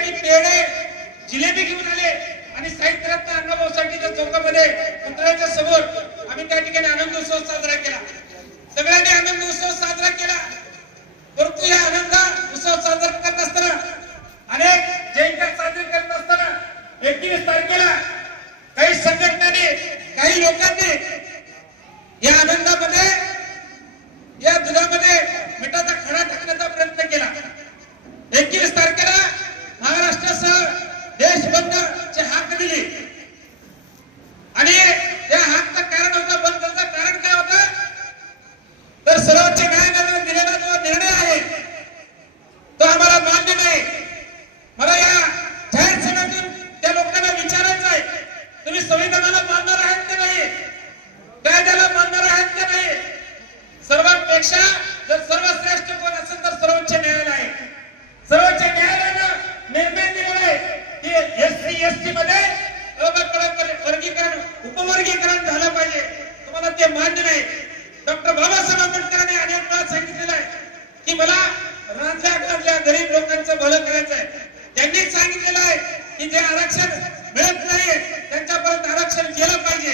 ठिकाणी पेढे जिलेबी घेऊन आले आणि साहित्यरत्न अण्णाभाऊ साठेच्या चौकामध्ये पुतळ्याच्या समोर आम्ही त्या ठिकाणी आनंद उत्सव साजरा केला. सगळ्यांनी आनंद उत्सव साजरा केला. परंतु या आनंद उत्सव साजरा करत असताना अनेक जयंत्या साजरे करत असताना 21 तारखेला काही संघटनांनी काही लोकांनी या आनंदामध्ये या दुधामध्ये मिठाचा खडा टाकण्याचा प्रयत्न केला. 21 तारखेला महाराष्ट्रासह देश बंदची हाक दिली आणि या हाकचं कारण होतं, बंदचं कारण काय होतं तर सर्वोच्च न्यायालयाने दिलेला जो निर्णय आहे तो आम्हाला मान्य नाही. मला या जाहीर सभेतून त्या लोकांना विचारायचं आहे, तुम्ही संविधानाला मानणार आहात की नाही, कायद्याला मानणार आहात की नाही. सर्वांपेक्षा जर सर्वश्रेष्ठ कोण असेल तर सर्वोच्च न्यायालय आहे. सर्वोच्च न्यायालयानं निर्णय दिलेला आहे की एससी एसटी मध्ये वर्गीकरण उपवर्गीकरण झालं पाहिजे. तुम्हाला ते मान्य नाही. डॉक्टर बाबासाहेब आंबेडकरांनी अनेक वेळा सांगितलेलं आहे की मला राज्यातल्या गरीब लोकांचं भलं करायचं आहे. त्यांनी सांगितलेलं आहे की जे आरक्षण मिळत नाही त्यांच्यापर्यंत आरक्षण केलं पाहिजे.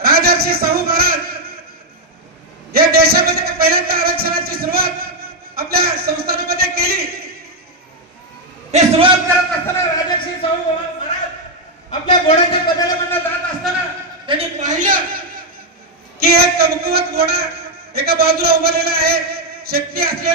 राजर्षी शाहू महाराज